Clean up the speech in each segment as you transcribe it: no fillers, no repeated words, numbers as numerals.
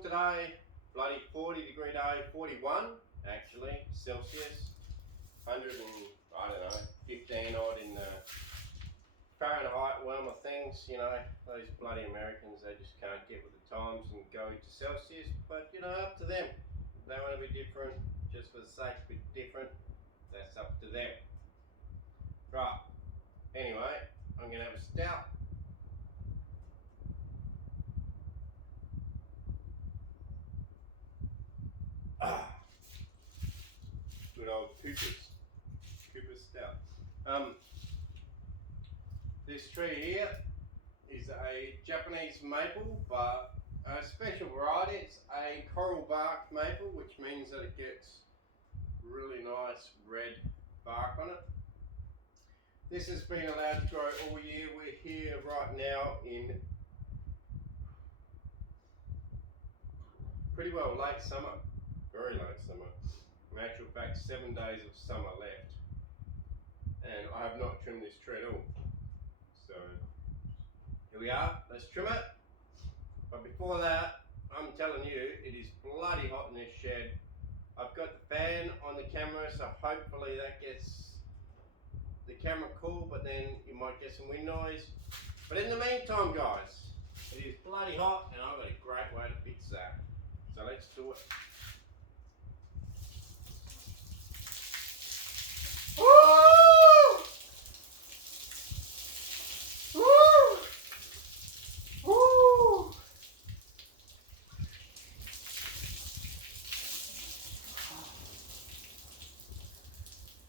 cold today, bloody 40-degree day, 41 actually, Celsius, 100 and, I don't know, 15 odd in the Fahrenheit realm of things. You know, those bloody Americans, they just can't get with the times and go to Celsius, but you know, up to them. They want to be different just for the sake of being different, that's up to them. Right, anyway, I'm going to have a stout. Good old Cooper's stout. This tree here is a Japanese maple, but a special variety. It's a coral bark maple, which means that it gets really nice red bark on it. This has been allowed to grow all year. We're here right now in pretty well late summer, very late summer. In actual fact, 7 days of summer left, and I have not trimmed this tree at all. So here we are, let's trim it. But before that, I'm telling you, it is bloody hot in this shed. I've got the fan on the camera, so hopefully that gets the camera cool, but then you might get some wind noise. But in the meantime, guys, it is bloody hot, and I've got a great way to fix that. So let's do it. Woo! Woo! Woo!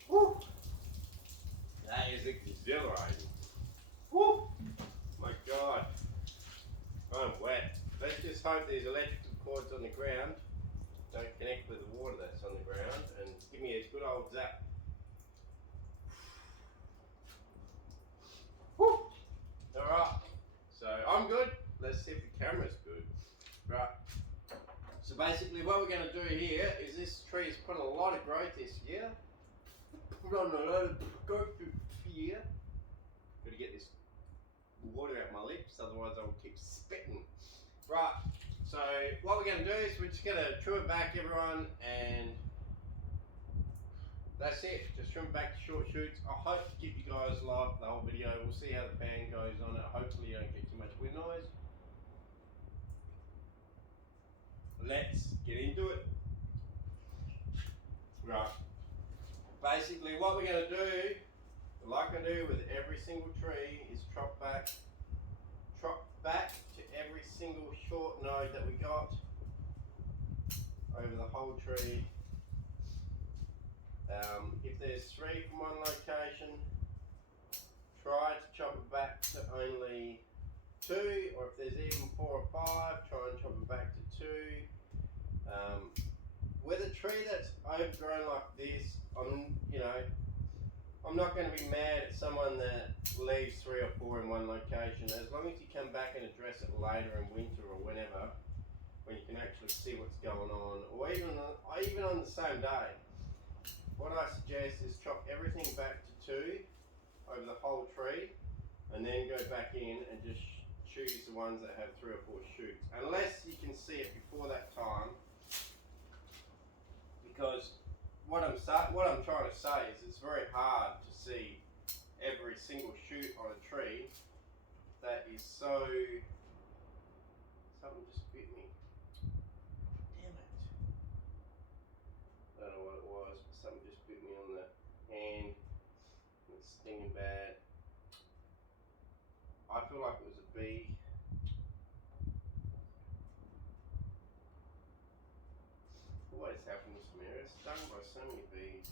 Woo! That is exhilarating. Woo! My God. I'm wet. Let's just hope these electrical cords on the ground don't connect with the water that's on the ground and give me a good old zap. Woo! Alright, so I'm good. Let's see if the camera's good. Right. So basically what we're going to do here is this tree has put a lot of growth this year. Put on a lot of growth here. Got to get this water out my lips, otherwise I'll keep spitting. Right, so what we're going to do is we're just going to trim it back, everyone, and that's it. Just trim it back to short shoots. I hope to keep you guys live for the whole video. We'll see how the fan goes on it. Hopefully you don't get too much wind noise. Let's get into it. Right. Basically what we're going to do, like I do with every single tree, is chop back to every single short node that we got over the whole tree. If there's 3 from one location, try to chop it back to only 2, or if there's even 4 or 5, try and chop it back to 2. With a tree that's overgrown like this, I'm not going to be mad at someone that leaves 3 or 4 in one location, as long as you come back and address it later in winter or whenever, when you can actually see what's going on, or even on the same day. What I suggest is chop everything back to 2 over the whole tree, and then go back in and just choose the ones that have 3 or 4 shoots, unless you can see it before that time. Because what I'm trying to say is it's very hard to see every single shoot on a tree. That is so. Something just bit me. Damn it. I don't know what it was, but something just bit me on the hand. It's stinging bad. I feel like it was a bee. Always happens to me. It's stung by so many bees.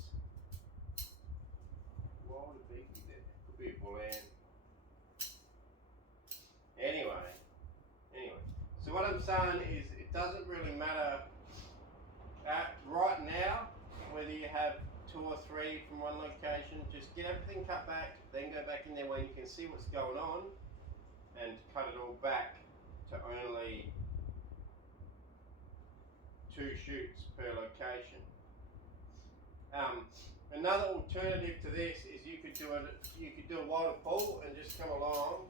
Why would a bee be there? Could be a bull ant. Anyway. So what I'm saying is it doesn't really matter right now whether you have 2 or 3 from one location. Just get everything cut back, then go back in there when you can see what's going on, and cut it all back to only 2 shoots per location. Another alternative to this is you could do a wider pull and just come along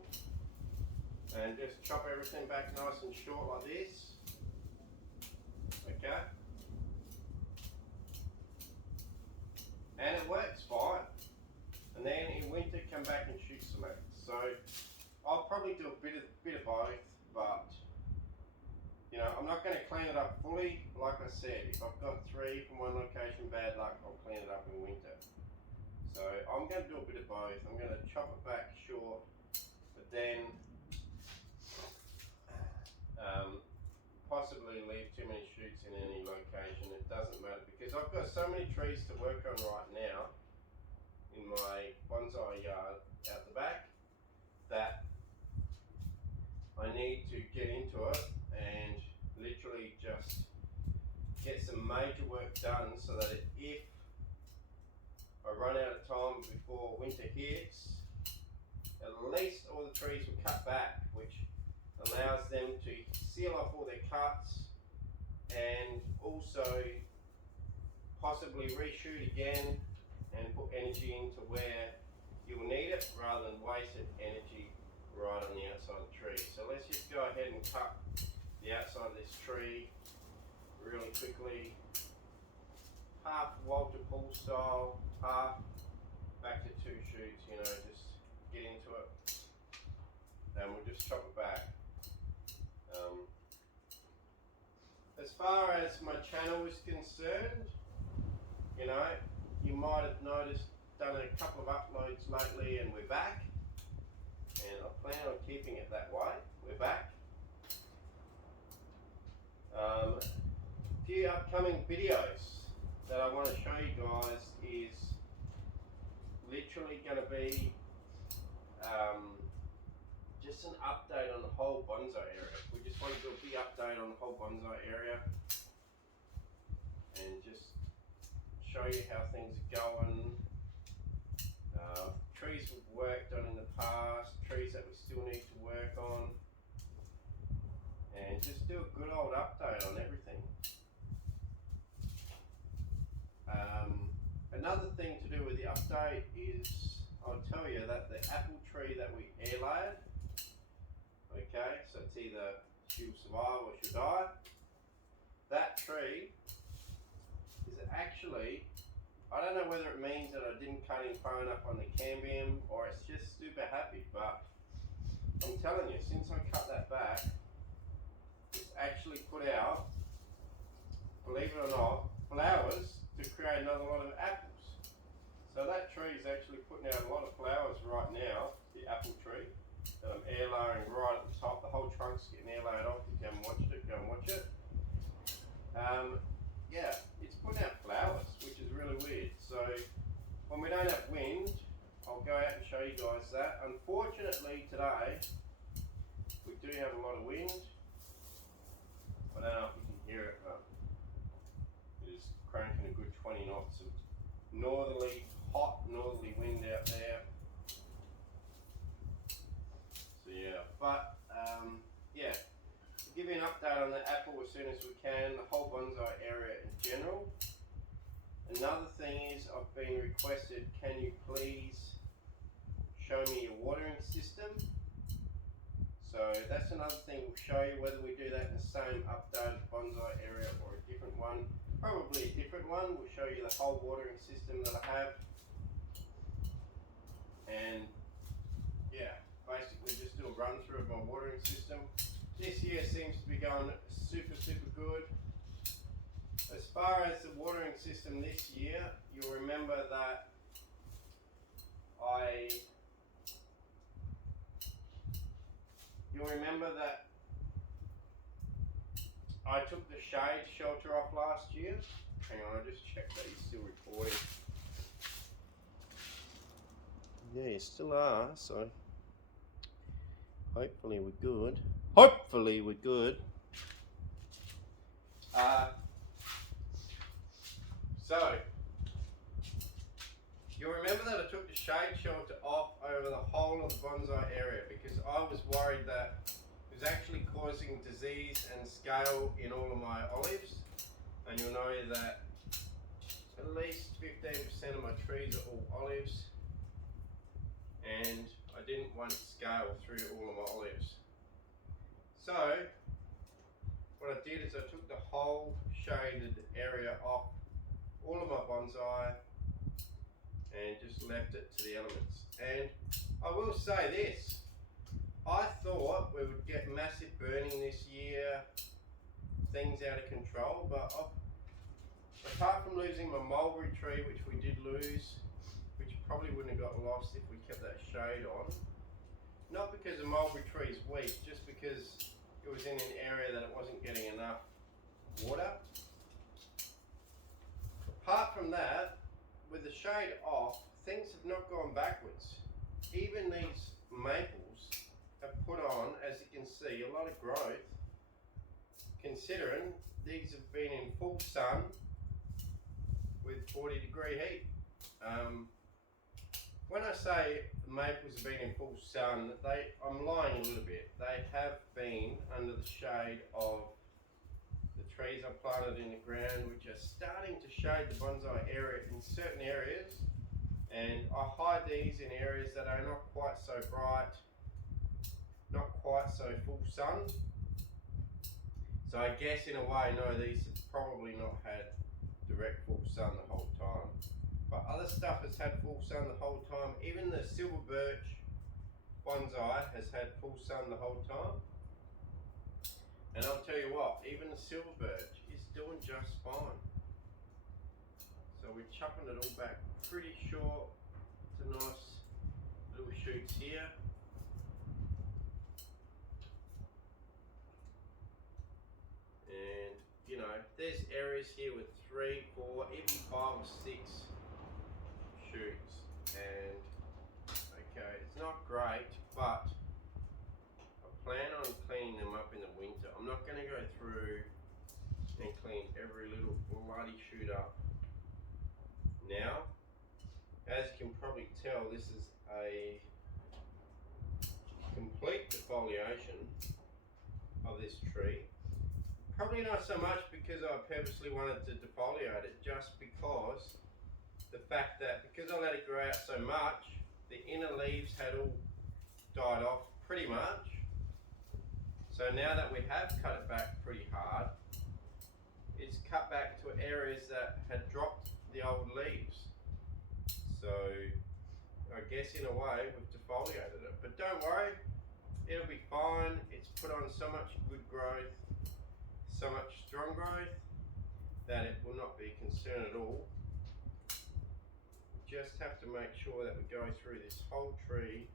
and just chop everything back nice and short like this. okay? And it works fine. And then in winter, come back and shoot select. So I'll probably do a bit of both, but you know, I'm not going to clean it up fully. Like I said, if I've got 3 from one location, bad luck, I'll clean it up in winter. So I'm going to do a bit of both. I'm going to chop it back short, but then possibly leave too many shoots in any location. It doesn't matter because I've got so many trees to work on right now in my bonsai yard out the back that I need to get into it and literally just get some major work done so that if I run out of time before winter hits, at least all the trees will cut back, which allows them to seal off all their cuts and also possibly reshoot again and put energy into where you will need it rather than wasted energy right on the outside of the tree. So let's just go ahead and cut the outside of this tree really quickly. Half Walter Pull style, half back to 2 shoots, you know, just get into it. And we'll just chop it back. As far as my channel is concerned, you know, you might have noticed, done a couple of uploads lately and we're back. And I plan on keeping it that way. We're back. A few upcoming videos that I want to show you guys is literally going to be just an update on the whole bonsai area. We just want to do a big update on the whole bonsai area and just show you how things are going. Trees we've worked on in the past, trees that we still need to work on, and just do a good old update on everything. Another thing to do with the update is I'll tell you that the apple tree that we air layered, okay, so it's either she'll survive or she'll die, that tree is actually, I don't know whether it means that I didn't cut in far enough on the cambium or it's just super happy, but I'm telling you, since I cut that back, it's actually put out, believe it or not, flowers to create another lot of apples. So that tree is actually putting out a lot of flowers right now, the apple tree, that I'm air layering right at the top. The whole trunk's getting air layered off. If you haven't watched it, go and watch it. Yeah, it's putting out flowers, which is really weird. So when we don't have wind, I'll go out and show you guys that. Unfortunately today, we do have a lot of wind. I don't know if you can hear it, but it is cranking a good 20 knots of northerly, hot northerly wind out there. So yeah, but yeah, to give you an update on the apple as soon as we can, the whole bonsai area in general. Another thing is I've been requested, can you please show me your watering system? So that's another thing we'll show you, whether we do that in the same updated bonsai area or a different one. Probably a different one. We'll show you the whole watering system that I have. And yeah, basically just do a run through of my watering system. This year seems to be going super good. As far as the watering system this year, you'll remember that I took the shade shelter off last year. Hang on, I just checked that he's still recording. Yeah, you still are, so hopefully we're good. Hopefully we're good. So, you'll remember that I took the shade shelter off over the whole of the bonsai area because I was worried that it was actually causing disease and scale in all of my olives. And you'll know that at least 15% of my trees are all olives, and I didn't want scale through all of my olives. So what I did is I took the whole shaded area off all of my bonsai and just left it to the elements. And I will say this, I thought we would get massive burning this year, things out of control, but apart from losing my mulberry tree, which we did lose, which probably wouldn't have got lost if we kept that shade on, not because the mulberry tree is weak, just because it was in an area that it wasn't getting enough water. Apart from that, with the shade off, things have not gone backwards. Even these maples have put on, as you can see, a lot of growth, considering these have been in full sun with 40-degree heat. When I say the maples have been in full sun, I'm lying a little bit. They have been under the shade of the trees I planted in the ground, which are starting to shade the bonsai area in certain areas. And I hide these in areas that are not quite so bright, not quite so full sun. So I guess in a way, no, these have probably not had direct full sun the whole time. But other stuff has had full sun the whole time. Even the silver birch bonsai has had full sun the whole time. And I'll tell you what, even the silver birch is doing just fine. So we're chopping it all back pretty short to nice little shoots here. And you know, there's areas here with 3, 4, even 5 or 6 shoots, and okay, it's not great, but I plan on cleaning them up in the winter. I'm not going to go through and clean every little bloody shoot up now. As you can probably tell, this is a complete defoliation of this tree. Probably not so much because I purposely wanted to defoliate it, just because the fact that because I let it grow out so much, the inner leaves had all died off pretty much. So now that we have cut it back pretty hard, it's cut back to areas that had dropped the old leaves. So I guess in a way we've defoliated it, but don't worry, it'll be fine. It's put on so much good growth, so much strong growth, that it will not be a concern at all. We just have to make sure that we go through this whole tree,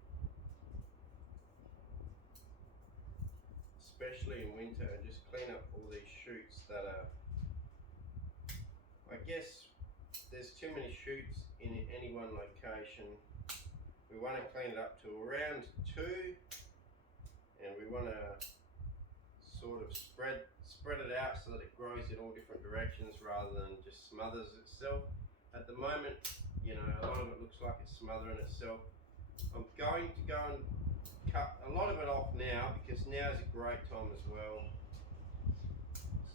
especially in winter, and just clean up all these shoots that are, I guess there's too many shoots in any one location. We want to clean it up to around 2, and we want to sort of spread it out so that it grows in all different directions rather than just smothers itself. At the moment, you know, a lot of it looks like it's smothering itself. I'm going to go and cut a lot of it off now, because now is a great time as well.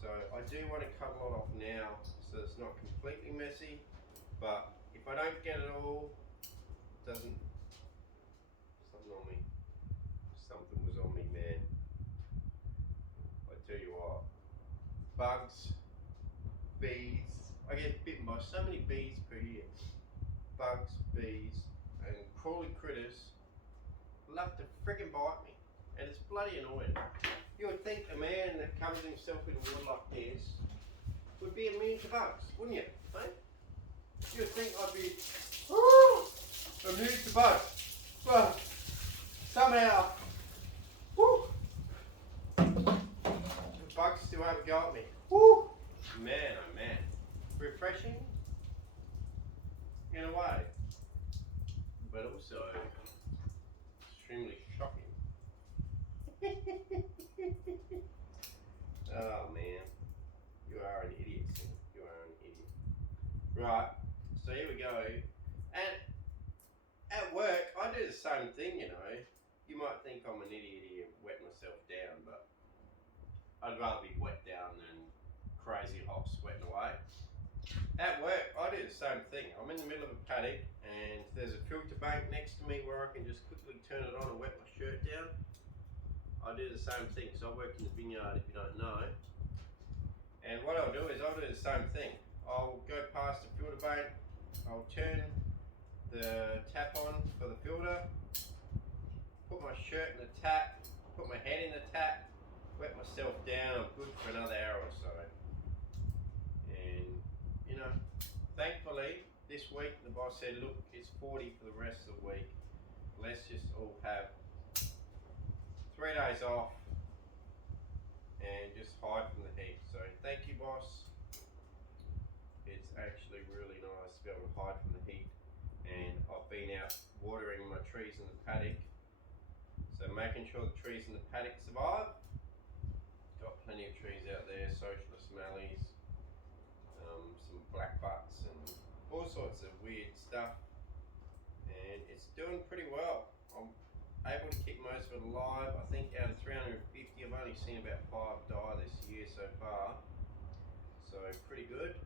So I do want to cut a lot off now so it's not completely messy, but if I don't get it all, it doesn't, something on me, something was on me, man. I tell you what, bugs, bees, I get bitten by so many bees per year. Bugs, bees, and crawly critters love to friggin' bite me, and it's bloody annoying. You would think a man that covers himself in wood like this would be immune to bugs, wouldn't you? Eh? You would think I'd be immune to bugs, but somehow, the bugs still have a go at me. Woo! Man, oh man. Refreshing in a way, but also extremely shocking. Oh man, you are an idiot, Sim. You are an idiot. Right, so here we go. And at work, I do the same thing, you know. You might think I'm an idiot here, wet myself down, but I'd rather be wet down than crazy hot sweating away. At work, I do the same thing. I'm in the middle of a paddock and there's a filter bank next to me where I can just quickly turn it on and wet my shirt down. I do the same thing because I work in the vineyard, if you don't know. And what I'll do is I'll do the same thing. I'll go past the filter bank, I'll turn the tap on for the filter, put my shirt in the tap, put my head in the tap, wet myself down. I'm good for another hour or so. And you know, thankfully this week the boss said, look, it's 40 for the rest of the week. Let's just all have 3 days off and just hide from the heat. So thank you, boss. It's actually really nice to be able to hide from the heat. And I've been out watering my trees in the paddock, so making sure the trees in the paddock survive. Got plenty of trees out there, socialist mallees, some black butts and all sorts of weird stuff, and it's doing pretty well. I'm able to keep most of it alive. I think out of 350 I've only seen about 5 die this year so far, so pretty good.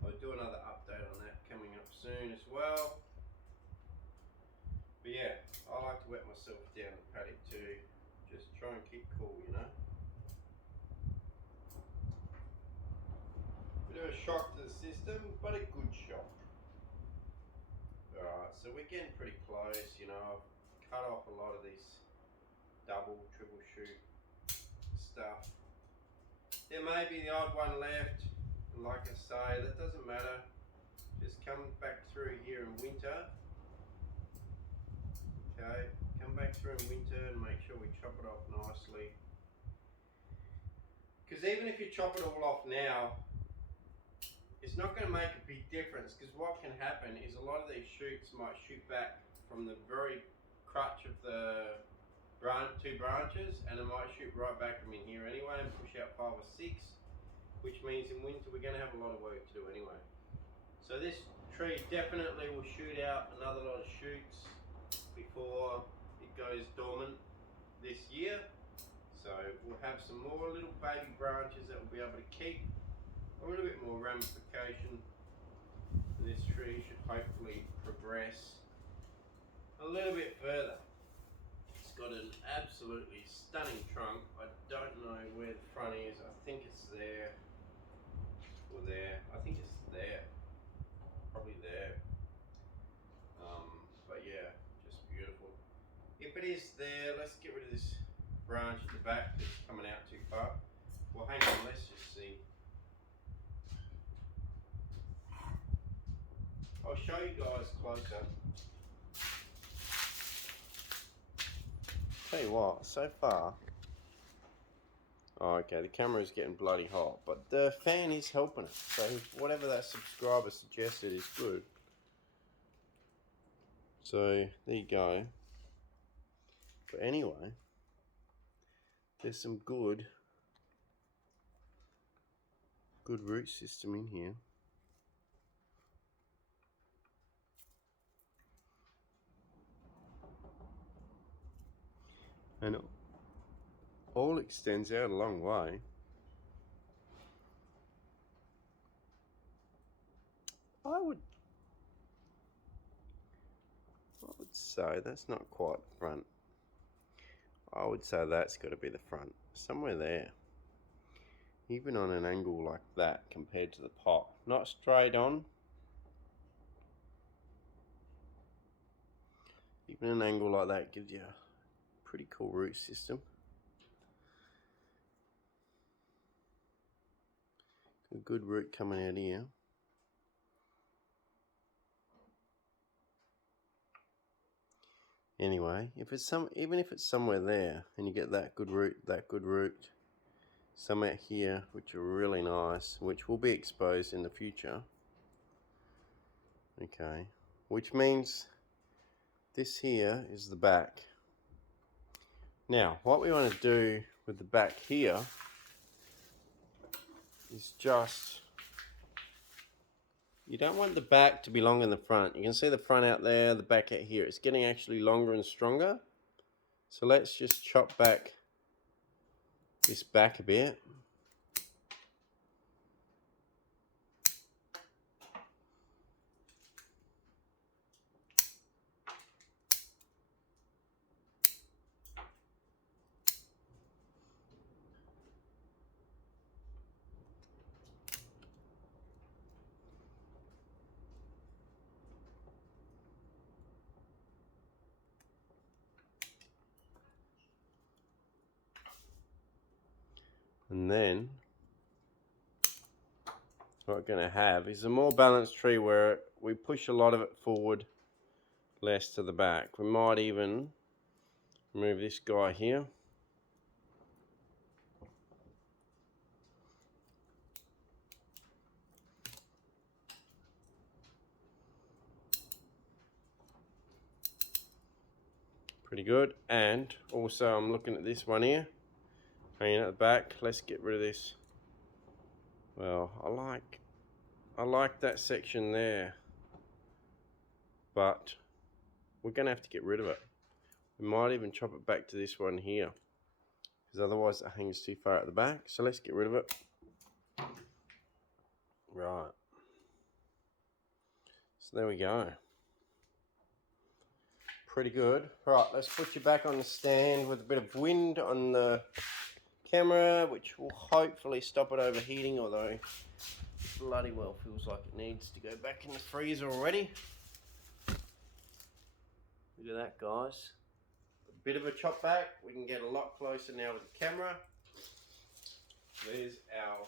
I'll do another update on that coming up soon as well. But yeah, I like to wet myself down the paddock too. Just try and keep cool, you know. Bit of a shock to the system, but a good shock. Alright, so we're getting pretty close, you know. I've cut off a lot of this double, triple shoot stuff. There may be the odd one left. Like I say, that doesn't matter. Just come back through here in winter. Okay, come back through in winter and make sure we chop it off nicely. Because even if you chop it all off now, it's not going to make a big difference, because what can happen is a lot of these shoots might shoot back from the very crutch of the two branches, and it might shoot right back from in here anyway and push out 5 or 6. Which means in winter we're going to have a lot of work to do anyway. So this tree definitely will shoot out another lot of shoots before it goes dormant this year. So we'll have some more little baby branches that we'll be able to keep. A little bit more ramification. And this tree should hopefully progress a little bit further. It's got an absolutely stunning trunk. I don't know where the front is. I think it's there. Or there, I think it's there, probably there, but yeah, just beautiful. If it is there, let's get rid of this branch at the back that's coming out too far. Well, hang on, let's just see. I'll show you guys closer. Tell you what, so far, oh, okay, the camera is getting bloody hot, but the fan is helping it. So whatever that subscriber suggested is good. So there you go. But anyway, there's some good root system in here. And it all extends out a long way. I would say that's not quite the front. I would say that's got to be the front, somewhere there. Even on an angle like that compared to the pot, not straight on. Even an angle like that gives you a pretty cool root system. A good root coming out here. Anyway, if it's even if it's somewhere there, and you get that good root, some out here which are really nice, which will be exposed in the future. Okay, which means this here is the back. Now, what we want to do with the back here is just, you don't want the back to be longer than the front. You can see the front out there, the back out here. It's getting actually longer and stronger. So let's just chop back this back a bit. And then what we're going to have is a more balanced tree where we push a lot of it forward, less to the back. We might even move this guy here. Pretty good. And also I'm looking at this one here, hanging at the back. Let's get rid of this. Well, I like that section there, but we're going to have to get rid of it. We might even chop it back to this one here, because otherwise it hangs too far at the back. So let's get rid of it. Right. So there we go. Pretty good. Right, let's put you back on the stand with a bit of wind on the camera, which will hopefully stop it overheating, although it bloody well feels like it needs to go back in the freezer already. Look at that, guys. A bit of a chop back. We can get a lot closer now with the camera. There's our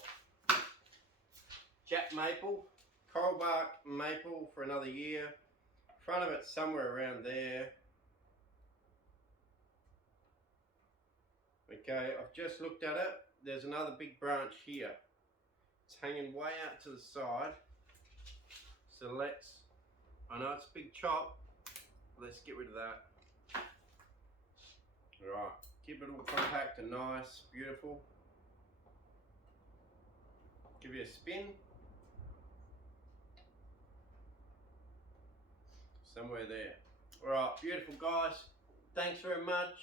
Jack maple, coral bark maple for another year. Front of it somewhere around there. Okay, I've just looked at it. There's another big branch here. It's hanging way out to the side. So I know it's a big chop. Let's get rid of that. Alright, keep it all compact and nice, beautiful. Give you a spin. Somewhere there. Alright, beautiful guys. Thanks very much.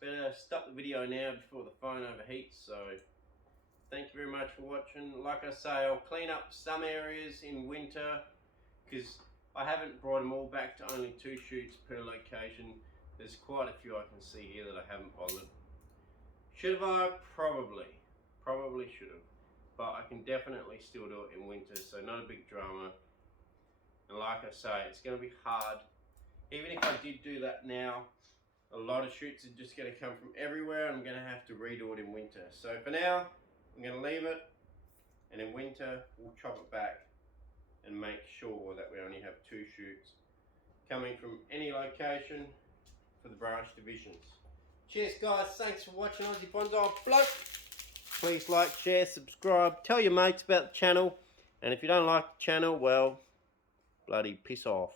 Better stop the video now before the phone overheats. So thank you very much for watching. Like I say, I'll clean up some areas in winter because I haven't brought them all back to only 2 shoots per location. There's quite a few I can see here that I haven't bothered. Should have I? Probably should have. But I can definitely still do it in winter, so not a big drama. And like I say, it's going to be hard. Even if I did do that now, a lot of shoots are just going to come from everywhere. I'm going to have to redo it in winter. So for now, I'm going to leave it. And in winter, we'll chop it back and make sure that we only have 2 shoots coming from any location for the branch divisions. Cheers guys, thanks for watching Aussie Bonsai Bloke. Please like, share, subscribe, tell your mates about the channel. And if you don't like the channel, well, bloody piss off.